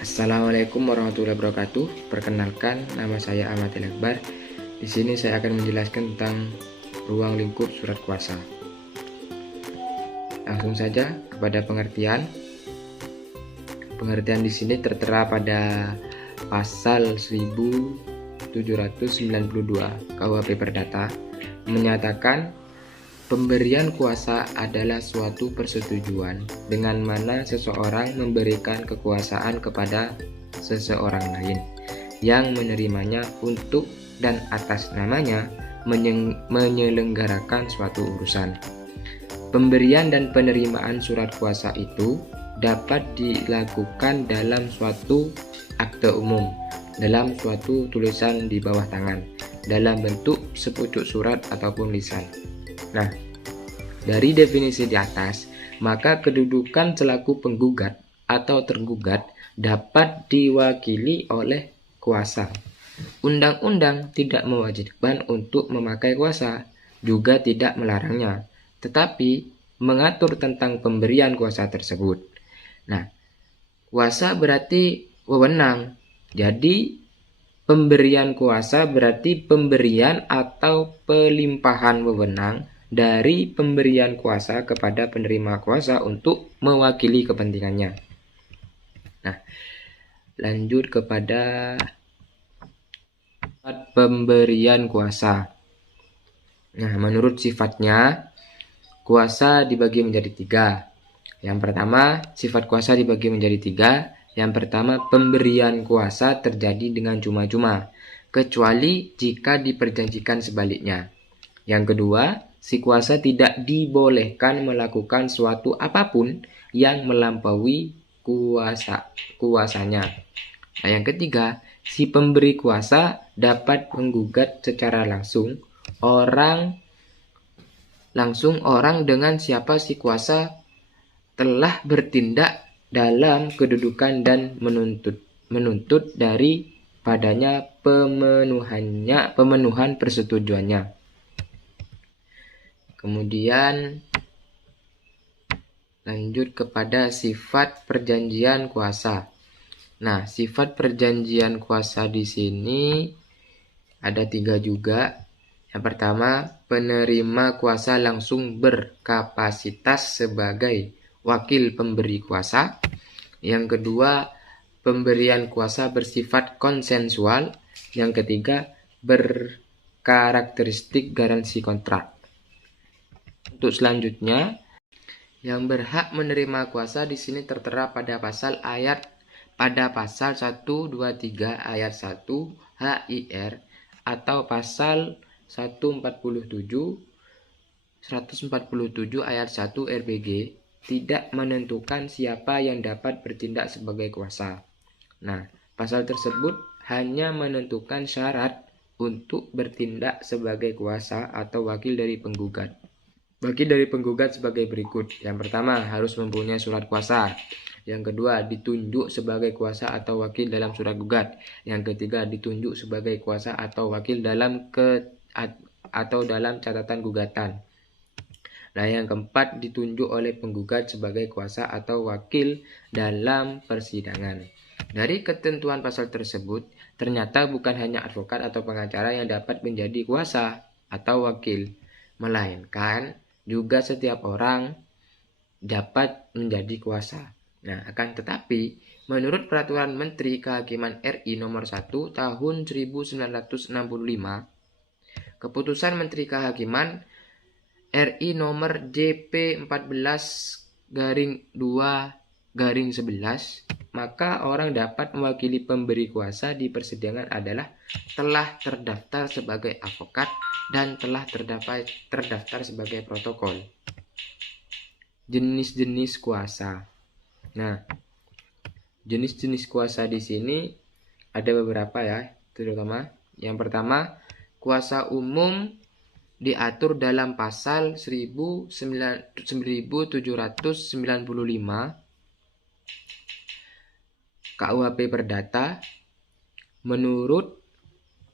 Assalamualaikum warahmatullahi wabarakatuh. Perkenalkan, nama saya Ahmad Akbar. Di sini saya akan menjelaskan tentang ruang lingkup surat kuasa. Langsung saja kepada pengertian. Pengertian di sini tertera pada pasal 1792 KUHP Perdata menyatakan pemberian kuasa adalah suatu persetujuan dengan mana seseorang memberikan kekuasaan kepada seseorang lain yang menerimanya untuk dan atas namanya menyelenggarakan suatu urusan. Pemberian dan penerimaan surat kuasa itu dapat dilakukan dalam suatu akte umum, dalam suatu tulisan di bawah tangan, dalam bentuk sepucuk surat ataupun lisan. Nah, dari definisi di atas, maka kedudukan selaku penggugat atau tergugat dapat diwakili oleh kuasa. Undang-undang tidak mewajibkan untuk memakai kuasa, juga tidak melarangnya, tetapi mengatur tentang pemberian kuasa tersebut. Nah, kuasa berarti wewenang. Jadi, pemberian kuasa berarti pemberian atau pelimpahan wewenang dari pemberian kuasa kepada penerima kuasa untuk mewakili kepentingannya. Nah, lanjut kepada pemberian kuasa. Nah, menurut sifatnya, kuasa dibagi menjadi 3. Yang pertama, sifat kuasa dibagi menjadi 3. Yang pertama, pemberian kuasa terjadi dengan cuma-cuma, kecuali jika diperjanjikan sebaliknya. Yang kedua, si kuasa tidak dibolehkan melakukan suatu apapun yang melampaui kuasanya. Nah, yang ketiga, si pemberi kuasa dapat menggugat secara langsung orang dengan siapa si kuasa telah bertindak dalam kedudukan dan menuntut dari padanya pemenuhan persetujuannya. Kemudian lanjut kepada sifat perjanjian kuasa. Nah, sifat perjanjian kuasa di sini ada 3 juga. Yang pertama, penerima kuasa langsung berkapasitas sebagai wakil pemberi kuasa. Yang kedua, pemberian kuasa bersifat konsensual. Yang ketiga, berkarakteristik garansi kontrak. Untuk selanjutnya, yang berhak menerima kuasa di sini tertera pada pasal 123 ayat 1 HIR atau pasal 147 ayat 1 RBG tidak menentukan siapa yang dapat bertindak sebagai kuasa. Nah, pasal tersebut hanya menentukan syarat untuk bertindak sebagai kuasa atau wakil dari penggugat. Wakil dari penggugat sebagai berikut. Yang pertama, harus mempunyai surat kuasa. Yang kedua, ditunjuk sebagai kuasa atau wakil dalam surat gugat. Yang ketiga, ditunjuk sebagai kuasa atau wakil dalam catatan gugatan. Nah, yang keempat, ditunjuk oleh penggugat sebagai kuasa atau wakil dalam persidangan. Dari ketentuan pasal tersebut, ternyata bukan hanya advokat atau pengacara yang dapat menjadi kuasa atau wakil, melainkan juga setiap orang dapat menjadi kuasa. Nah, akan tetapi, menurut Peraturan Menteri Kehakiman RI Nomor 1 Tahun 1965, Keputusan Menteri Kehakiman RI Nomor JP 14/2/11, maka orang dapat mewakili pemberi kuasa di persidangan adalah telah terdaftar sebagai advokat dan telah terdaftar sebagai protokol. Jenis-jenis kuasa. Nah, jenis-jenis kuasa di sini ada beberapa ya, terutama yang pertama, kuasa umum diatur dalam pasal 1795 KUHP Perdata. Menurut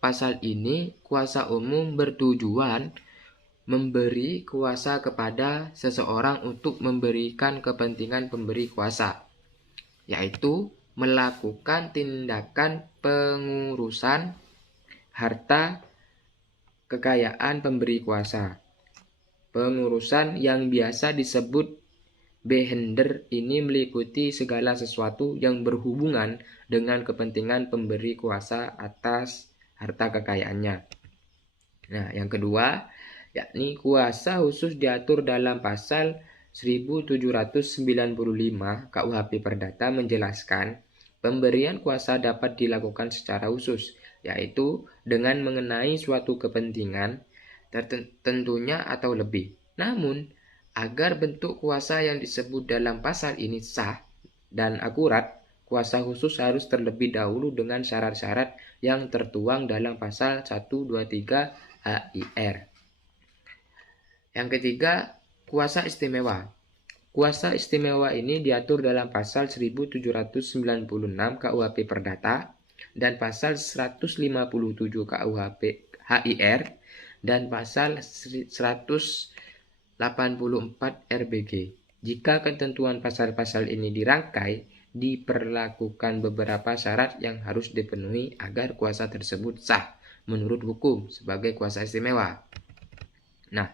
pasal ini, kuasa umum bertujuan memberi kuasa kepada seseorang untuk memberikan kepentingan pemberi kuasa, yaitu melakukan tindakan pengurusan harta kekayaan pemberi kuasa. Pengurusan yang biasa disebut behender ini meliputi segala sesuatu yang berhubungan dengan kepentingan pemberi kuasa atas harta kekayaannya. Nah, yang kedua, yakni kuasa khusus diatur dalam pasal 1795 KUHP Perdata menjelaskan pemberian kuasa dapat dilakukan secara khusus, yaitu dengan mengenai suatu kepentingan tentunya atau lebih. Namun, agar bentuk kuasa yang disebut dalam pasal ini sah dan akurat, kuasa khusus harus terlebih dahulu dengan syarat-syarat yang tertuang dalam pasal 123 HIR. Yang ketiga, kuasa istimewa. Kuasa istimewa ini diatur dalam pasal 1796 KUHP Perdata dan pasal 157 KUHP HIR dan pasal 184 RBG. Jika ketentuan pasal-pasal ini dirangkai, diperlakukan beberapa syarat yang harus dipenuhi agar kuasa tersebut sah menurut hukum sebagai kuasa istimewa. Nah,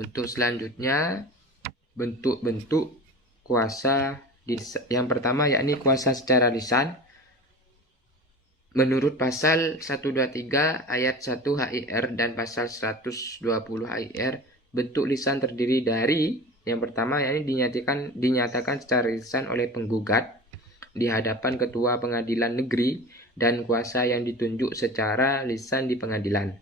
untuk selanjutnya bentuk-bentuk kuasa yang pertama yakni kuasa secara lisan. Menurut pasal 123 ayat 1 HIR dan pasal 120 HIR, bentuk lisan terdiri dari yang pertama yakni dinyatakan secara lisan oleh penggugat di hadapan ketua pengadilan negeri dan kuasa yang ditunjuk secara lisan di pengadilan.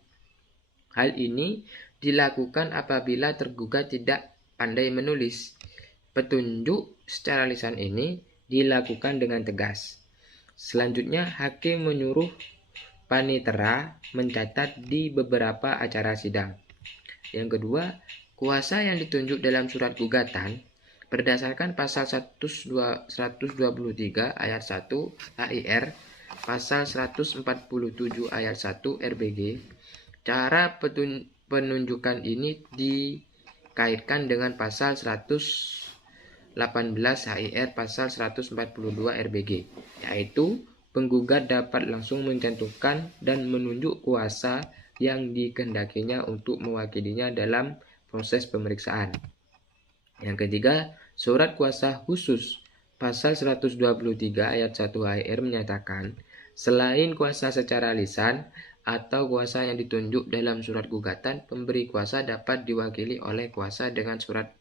Hal ini dilakukan apabila tergugat tidak pandai menulis. Petunjuk secara lisan ini dilakukan dengan tegas. Selanjutnya, hakim menyuruh panitera mencatat di beberapa acara sidang. Yang kedua, kuasa yang ditunjuk dalam surat gugatan berdasarkan pasal 123 ayat 1 HIR, pasal 147 ayat 1 RBG. Cara penunjukan ini dikaitkan dengan pasal 118 HIR pasal 142 RBG, yaitu penggugat dapat langsung mencantumkan dan menunjuk kuasa yang dikehendakinya untuk mewakilinya dalam proses pemeriksaan. Yang ketiga, surat kuasa khusus pasal 123 ayat 1 HIR menyatakan selain kuasa secara lisan atau kuasa yang ditunjuk dalam surat gugatan, pemberi kuasa dapat diwakili oleh kuasa dengan surat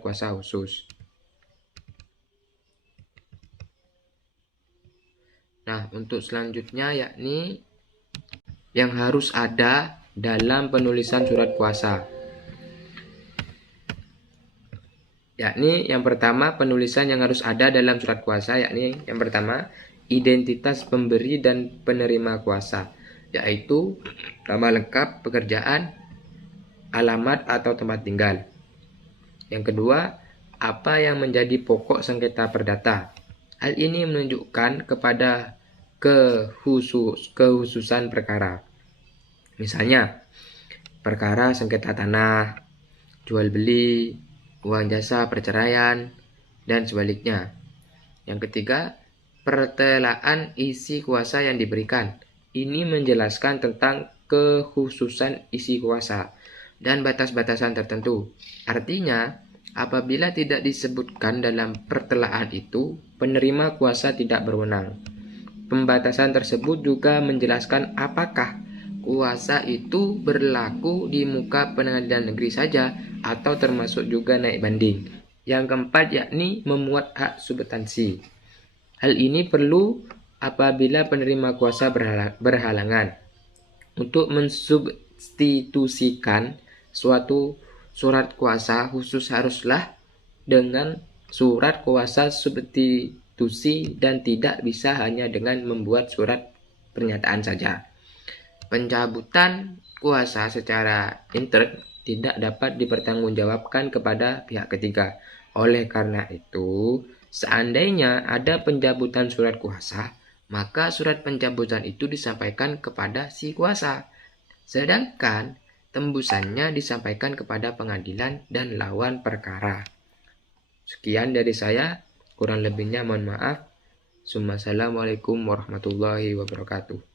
kuasa khusus. Nah, untuk selanjutnya yakni yang harus ada dalam penulisan surat kuasa. Yakni yang pertama, penulisan yang harus ada dalam surat kuasa yakni yang pertama, identitas pemberi dan penerima kuasa, yaitu nama lengkap, pekerjaan, alamat atau tempat tinggal. Yang kedua, apa yang menjadi pokok sengketa perdata. Hal ini menunjukkan kepada kekhususan perkara. Misalnya, perkara sengketa tanah, jual beli, uang jasa perceraian, dan sebaliknya. Yang ketiga, pertelaan isi kuasa yang diberikan. Ini menjelaskan tentang kekhususan isi kuasa dan batas-batasan tertentu. Artinya, apabila tidak disebutkan dalam pertelaan itu, penerima kuasa tidak berwenang. Pembatasan tersebut juga menjelaskan apakah kuasa itu berlaku di muka pengadilan negeri saja atau termasuk juga naik banding. Yang keempat yakni memuat hak substansi. Hal ini perlu apabila penerima kuasa berhalangan untuk mensubstitusikan suatu surat kuasa khusus haruslah dengan surat kuasa substitusi dan tidak bisa hanya dengan membuat surat pernyataan saja. Pencabutan kuasa secara intern tidak dapat dipertanggungjawabkan kepada pihak ketiga. Oleh karena itu, seandainya ada pencabutan surat kuasa, maka surat pencabutan itu disampaikan kepada si kuasa. Sedangkan tembusannya disampaikan kepada pengadilan dan lawan perkara. Sekian dari saya, kurang lebihnya mohon maaf. Assalamualaikum warahmatullahi wabarakatuh.